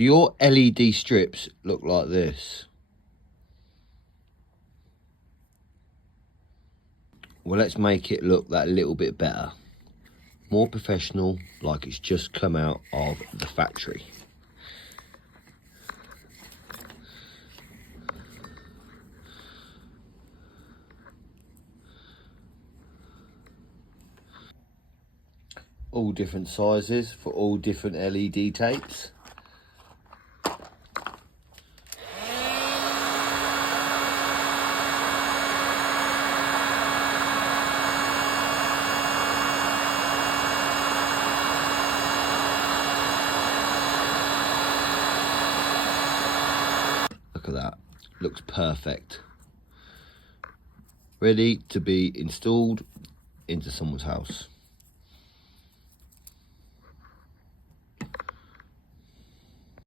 Do your LED strips look like this? Well, let's make it look that little bit better. More professional, like it's just come out of the factory. All different sizes for all different LED tapes. Look at that, looks perfect. Ready to be installed into someone's house.